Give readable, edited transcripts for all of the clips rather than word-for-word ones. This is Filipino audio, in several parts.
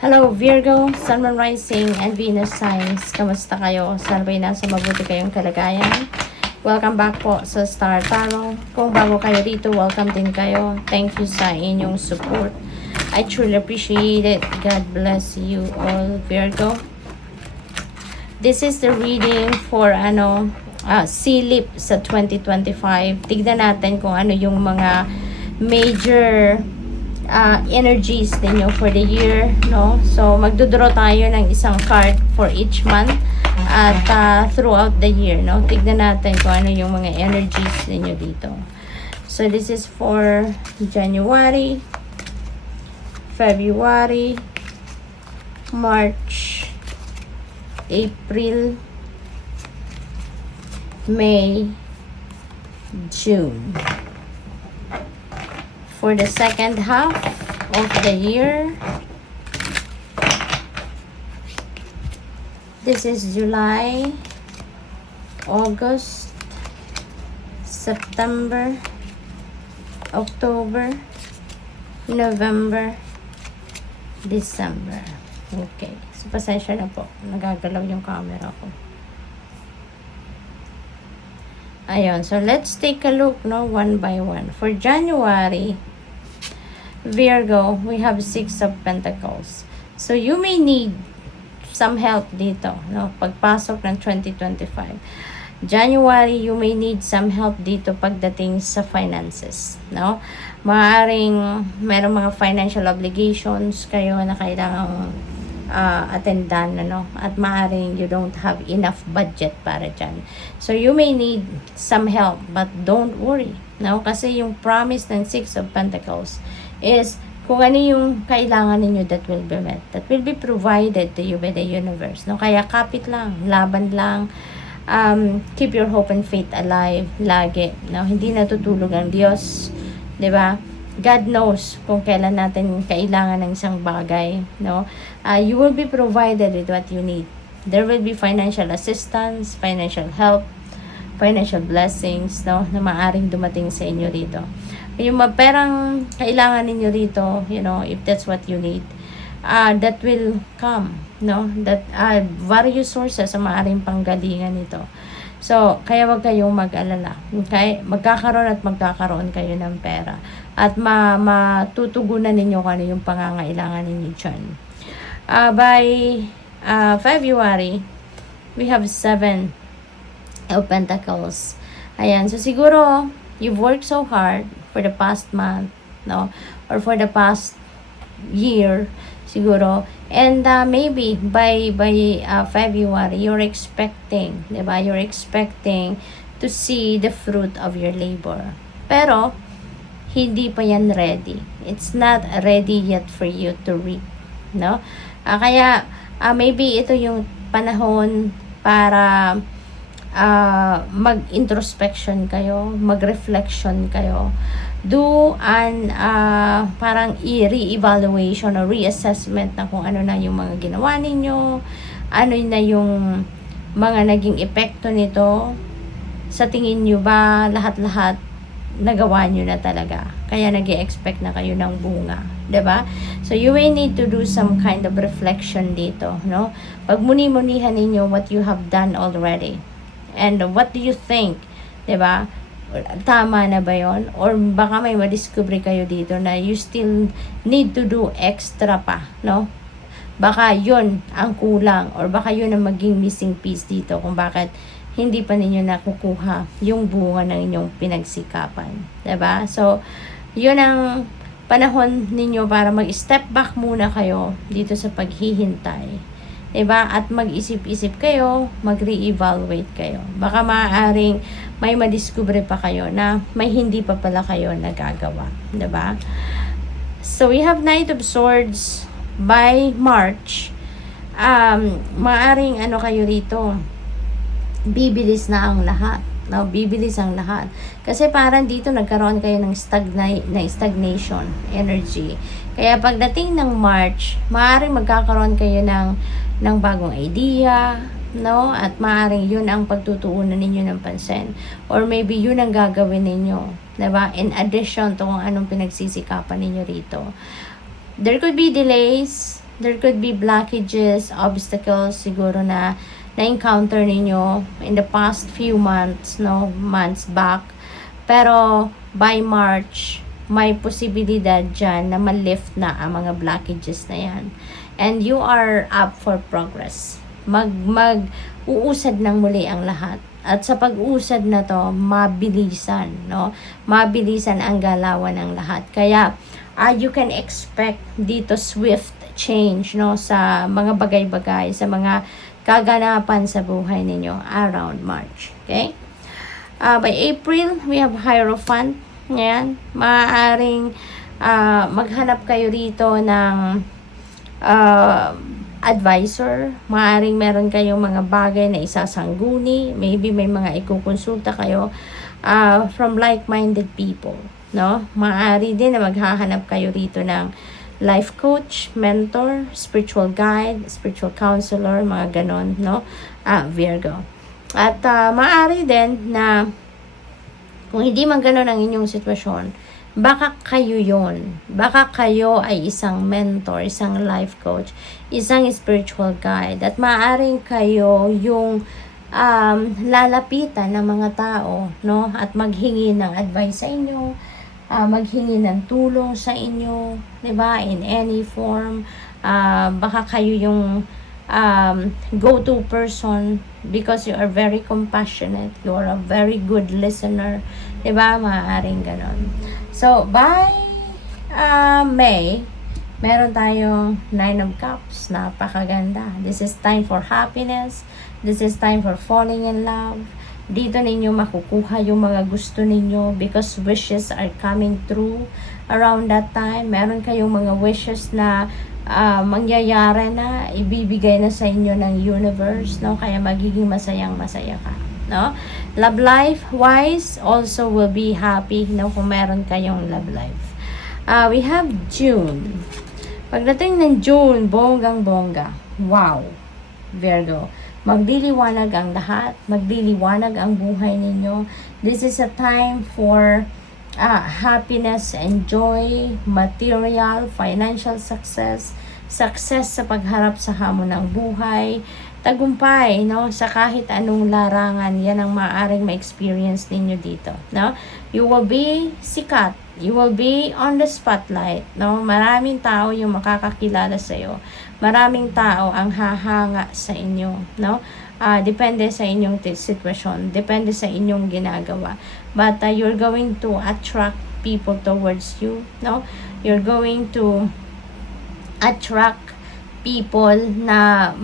Hello Virgo, Sun, Moon, Rising, and Venus signs. Kamusta kayo? Sana'y nasa mabuti kayong kalagayan. Welcome back po sa Star Tarot. Kung bago kayo dito, welcome din kayo. Thank you sa inyong support. I truly appreciate it. God bless you all, Virgo. This is the reading for silip sa 2025. Tignan natin kung ano yung mga major energies ninyo for the year, no? So magdodraw tayo ng isang card for each month at throughout the year, no? Tignan natin kung ano yung mga energies ninyo dito. So this is for January, February, March, April, May, June. For the second half of the year, this is July, August, September, October, November, December. Okay. So, pasensya na po. Nagagalaw yung camera ko. Ayun. So, let's take a look, no? One by one. For January, Virgo, we have 6 of Pentacles. So, you may need some help dito, no? Pagpasok ng 2025. January, you may need some help dito pagdating sa finances, no? Maaaring mayroong mga financial obligations kayo na kailangang attendan, no? At maaaring you don't have enough budget para dyan. So, you may need some help, but don't worry, no? Kasi yung promise ng 6 of Pentacles is kung ano yung kailangan ninyo that will be met, that will be provided to you by the universe, no? Kaya kapit lang, laban lang, keep your hope and faith alive lagi, no? Hindi natutulog ang Diyos, 'di ba? God knows kung kailan natin kailangan ng isang bagay, no? You will be provided with what you need. There will be financial assistance, financial help, financial blessings, no, na maaring dumating sa inyo dito. Yung perang kailangan ninyo rito, you know, if that's what you need, that will come, no? That various sources ang maaaring panggalingan nito. So, kaya wag kayong mag-alala. Okay? Magkakaroon kayo ng pera. At matutugunan ninyo kung ano yung pangangailangan ninyo dyan. By February, we have 7 of Pentacles. Ayan. So, siguro, you've worked so hard for the past month, no? Or for the past year, siguro. And maybe by February, you're expecting, diba? You're expecting to see the fruit of your labor. Pero, hindi pa yan ready. It's not ready yet for you to reap, no? Kaya, maybe ito yung panahon para mag-introspection kayo, mag-reflection kayo, do an parang re-evaluation or reassessment na kung ano na yung mga ginawa ninyo, ano na yung mga naging epekto nito, sa tingin nyo ba lahat-lahat nagawa nyo na talaga, kaya nag-i-expect na kayo ng bunga, 'di ba? So you may need to do some kind of reflection dito, no? Pagmuni-munihan ninyo what you have done already. And what do you think? 'Di ba? Tama na ba 'yon? Or baka may madiscover kayo dito na you still need to do extra pa, no? Baka 'yon ang kulang or baka 'yon ang maging missing piece dito kung bakit hindi pa ninyo nakukuha yung bunga ng inyong pinagsikapan, 'di ba? So, 'yun ang panahon ninyo para mag-step back muna kayo dito sa paghihintay. 'Di ba? At mag-isip-isip kayo, mag-re-evaluate kayo. Baka maaaring may madiscover pa kayo na may hindi pa pala kayo nagagawa, 'di ba? So we have Knight of Swords by March. Maaring kayo rito, bibilis na ang lahat. No, bibilis ang lahat. Kasi parang dito nagkaroon kayo ng stagnation energy. Kaya pagdating ng March, maaaring magkakaroon kayo ng bagong idea, no? At maaaring yun ang pagtutuunan ninyo ng pansin. Or maybe yun ang gagawin ninyo, diba? In addition to kung anong pinagsisikapan ninyo rito. There could be delays, there could be blockages, obstacles siguro na na-encounter ninyo in the past few months, no, months back. Pero by March, may posibilidad dyan na ma-lift na ang mga blockages na yan. And you are up for progress. Uusad ng muli ang lahat. At sa pag-usad na to, mabilisan, no? Mabilisan ang galawan ng lahat. Kaya, you can expect dito swift change, no? Sa mga bagay-bagay, sa mga kaganapan sa buhay ninyo around March. Okay? By April, we have Hierophant. Ayan. Maaaring maghanap kayo rito ng advisor. Maaaring meron kayong mga bagay na isasangguni. Maybe may mga ikukonsulta kayo from like-minded people. No? Maaari din na maghahanap kayo rito ng life coach, mentor, spiritual guide, spiritual counselor, mga ganon, no? Virgo. At maaari din na kung hindi man ganon ang inyong sitwasyon, baka kayo yon. Baka kayo ay isang mentor, isang life coach, isang spiritual guide. At maaaring kayo yung lalapitan ng mga tao, no? At maghingi ng advice sa inyo, maghingi ng tulong sa inyo, 'di ba? In any form, baka kayo yung go-to person because you are very compassionate, you are a very good listener, 'di ba? Maaaring ganon. So, by May, meron tayong 9 of Cups. Napakaganda. This is time for happiness. This is time for falling in love. Dito ninyo makukuha yung mga gusto ninyo because wishes are coming true around that time. Meron kayong mga wishes na mangyayari na, ibibigay na sa inyo ng universe, no? Kaya magiging masayang-masaya ka, no? Love life wise also will be happy, no? Kung meron kayong love life. We have June. Pagdating ng June, bonggang-bongga. Wow, Virgo. Magdiliwanag ang lahat. Magdiliwanag ang buhay ninyo. This is a time for happiness and joy, material, financial success, success sa pagharap sa hamon ng buhay, tagumpay, no? Sa kahit anong larangan, yan ang maaaring ma-experience ninyo dito, no? You will be sikat. You will be on the spotlight, no? Maraming tao yung makakakilala sa iyo. Maraming tao ang hahanga sa inyo, no? Depende sa inyong sitwasyon, depende sa inyong ginagawa. But you're going to attract people towards you, no? You're going to attract people na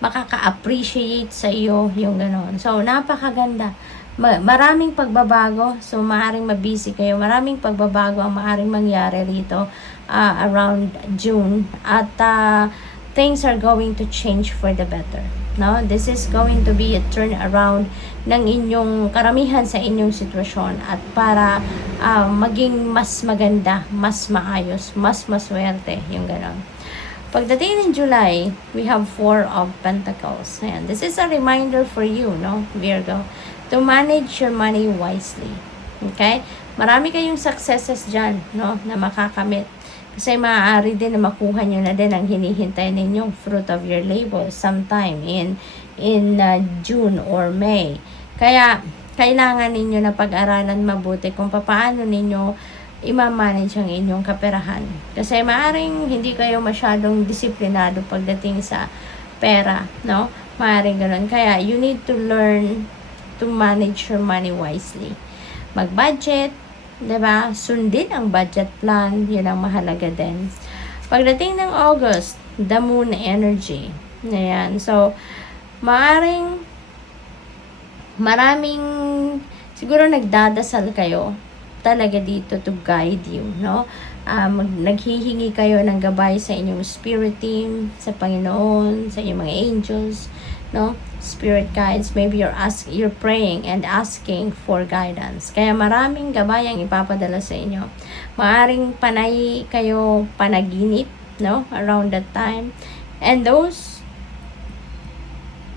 makaka-appreciate sa iyo, yung gano'n. So, napakaganda. Maraming pagbabago, so maaaring mabisi kayo. Maraming pagbabago ang maaaring mangyari rito around June. At things are going to change for the better. No? This is going to be a turnaround ng inyong karamihan sa inyong sitwasyon at para maging mas maganda, mas maayos, mas maswerte, yung gano'n. Pagdating ng July, we have 4 of Pentacles. Ayan. This is a reminder for you, no, Virgo, to manage your money wisely. Okay? Marami kayong successes dyan, no, na makakamit. Kasi maaari din na makuha nyo na din ang hinihintay ninyong fruit of your labor sometime in June or May. Kaya, kailangan ninyo na pag-aralan mabuti kung paano ninyo i-manage ang inyong kaperahan. Kasi maaring hindi kayo masyadong disiplinado pagdating sa pera, no? Maaring ganun. Kaya, you need to learn to manage your money wisely. Mag-budget, diba? Sundin ang budget plan. Yun ang mahalaga din. Pagdating ng August, the moon energy. Ayan. So, maraming siguro nagdadasal kayo talaga dito to guide you, no? Naghihingi kayo ng gabay sa inyong spirit team, sa Panginoon, sa inyong mga angels, no? Spirit guides. Maybe you're praying and asking for guidance. Kaya maraming gabay ang ipapadala sa inyo. Maaring panay kayo panaginip, no? Around that time. And those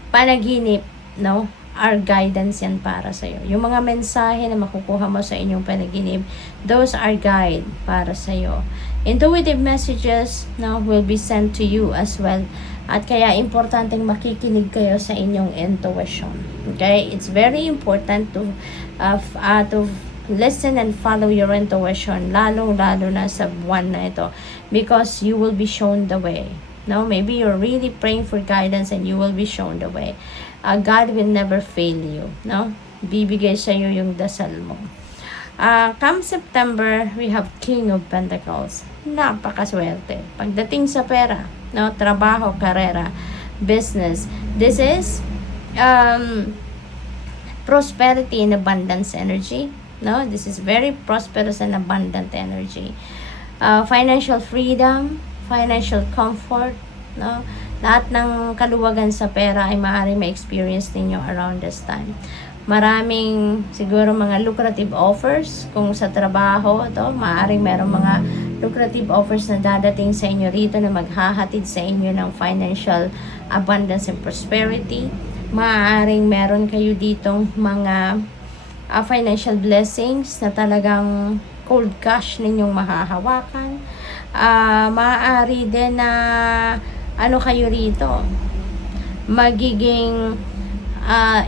panaginip, no, are guidance yan para sa iyo. Yung mga mensahe na makukuha mo sa inyong panaginip, those are guide para sa iyo. Intuitive messages no, will be sent to you as well. At kaya importanteng makikinig kayo sa inyong intuition. Okay? It's very important to listen and follow your intuition, lalo na sa buwan na ito, because you will be shown the way. No, maybe you're really praying for guidance and you will be shown the way. God will never fail you. No, bibigay sa iyo yung dasal mo. Come September, we have King of Pentacles. Napakaswerte. Pagdating sa pera, no, trabaho, karera, business. This is prosperity and abundance energy. No, this is very prosperous and abundant energy. Financial freedom, financial comfort, no? Lahat ng kaluwagan sa pera ay maaari ma-experience ninyo around this time. Maraming siguro mga lucrative offers kung sa trabaho to, maaaring merong mga lucrative offers na dadating sa inyo rito na maghahatid sa inyo ng financial abundance and prosperity. Maaaring meron kayo ditong mga financial blessings na talagang cold cash ninyong mahahawakan. Maaari din na kayo rito magiging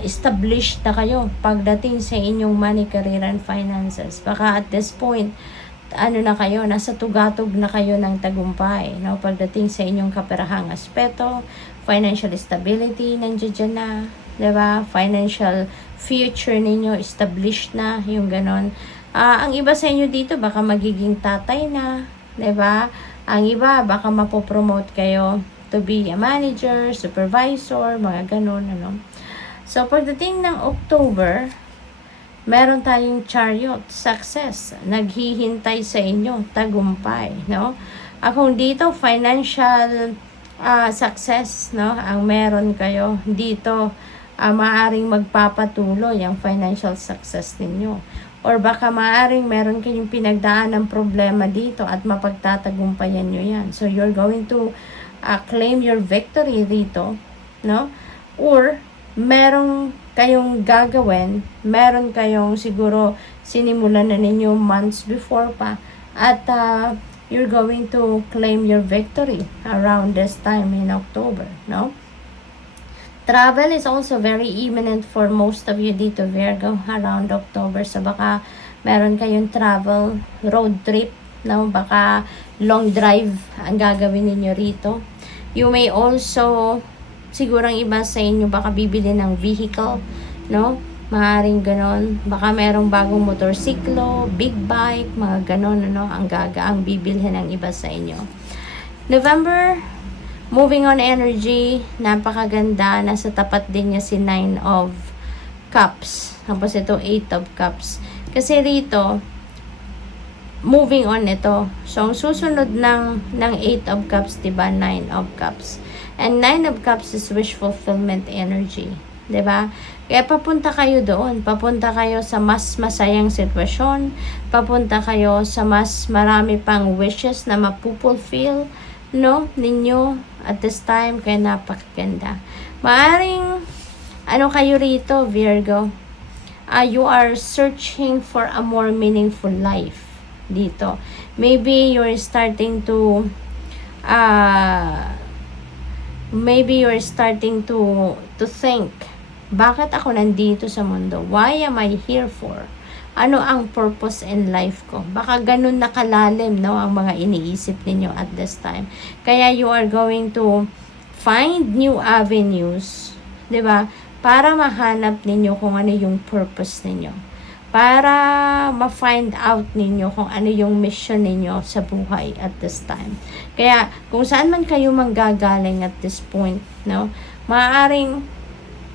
established na kayo pagdating sa inyong money, career, and finances. Baka at this point, na kayo, nasa tugatog na kayo ng tagumpay. No? Pagdating sa inyong kaperahang aspeto, financial stability, nandiyan na. Diba? Financial future ninyo, established na, yung ganon. Ang iba sa inyo dito, baka magiging tatay na. Diba? Ang iba, baka mapopromote kayo to be a manager, supervisor, mga ganon, ano. So, pagdating ng October, meron tayong chariot, success, naghihintay sa inyo, tagumpay, no? Kung dito, financial success, no? Ang meron kayo dito, maaring magpapatuloy ang financial success ninyo. Or baka maaring meron kayong pinagdaan ng problema dito at mapagtatagumpayan nyo yan. So, you're going to claim your victory dito, no? Or, meron kayong gagawin, meron kayong siguro sinimulan na ninyo months before pa, at you're going to claim your victory around this time in October, no? Travel is also very imminent for most of you dito, Virgo, around October. So, baka meron kayong travel, road trip, no? Baka long drive ang gagawin ninyo rito. You may also, siguro ang iba sa inyo baka bibili ng vehicle, no? Maaring ganon. Baka merong bagong motorsiklo, big bike, mga ganon, ano? Ang bibilhin ng iba sa inyo. November, moving on energy, napakaganda. Nasa tapat din niya si 9 of Cups. Tapos ito, 8 of Cups. Kasi rito, moving on ito. So, ang susunod ng 8 of Cups, diba? 9 of Cups. And 9 of Cups is wish fulfillment energy. 'Di ba? Kaya papunta kayo doon. Papunta kayo sa mas masayang sitwasyon. Papunta kayo sa mas marami pang wishes na mapupulfill, no? Ninyo at this time. Kaya napakaganda. Maaring, kayo rito, Virgo? You are searching for a more meaningful life dito. Maybe you're starting to think, bakit ako nandito sa mundo? Why am I here for? Ano ang purpose in life ko? Baka ganun nakalalim, no, ang mga iniisip ninyo at this time. Kaya you are going to find new avenues, 'di ba? Para mahanap ninyo kung ano yung purpose ninyo. Para ma-find out ninyo kung ano yung mission ninyo sa buhay at this time. Kaya, kung saan man kayo manggagaling at this point, no, maaaring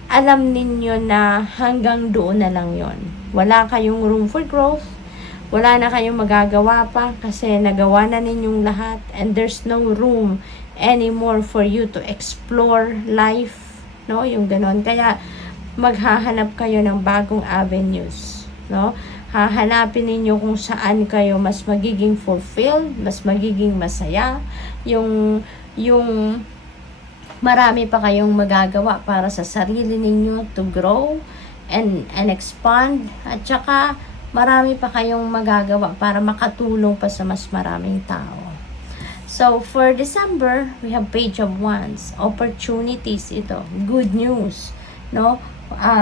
alam ninyo na hanggang doon na lang yon. Wala kayong room for growth, wala na kayong magagawa pa kasi nagawa na ninyong lahat, and there's no room anymore for you to explore life, no, yung ganon. Kaya, maghahanap kayo ng bagong avenues, no? Hahanapin ninyo kung saan kayo mas magiging fulfilled, mas magiging masaya, yung marami pa kayong magagawa para sa sarili ninyo to grow and expand, at saka marami pa kayong magagawa para makatulong pa sa mas maraming tao. So, for December, we have Page of Wands. Opportunities ito. Good news, no?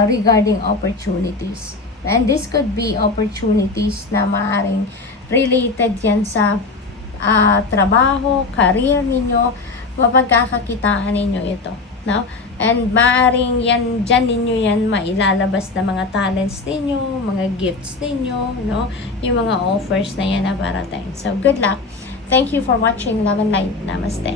Regarding opportunities. And this could be opportunities na maaring related yan sa trabaho, career ninyo, mapagkakakitaan ninyo ito, no? And maaring yan, dyan ninyo yan mailalabas na mga talents ninyo, mga gifts ninyo, no? Yung mga offers na yan na parating. So, good luck. Thank you for watching Love and Light. Namaste.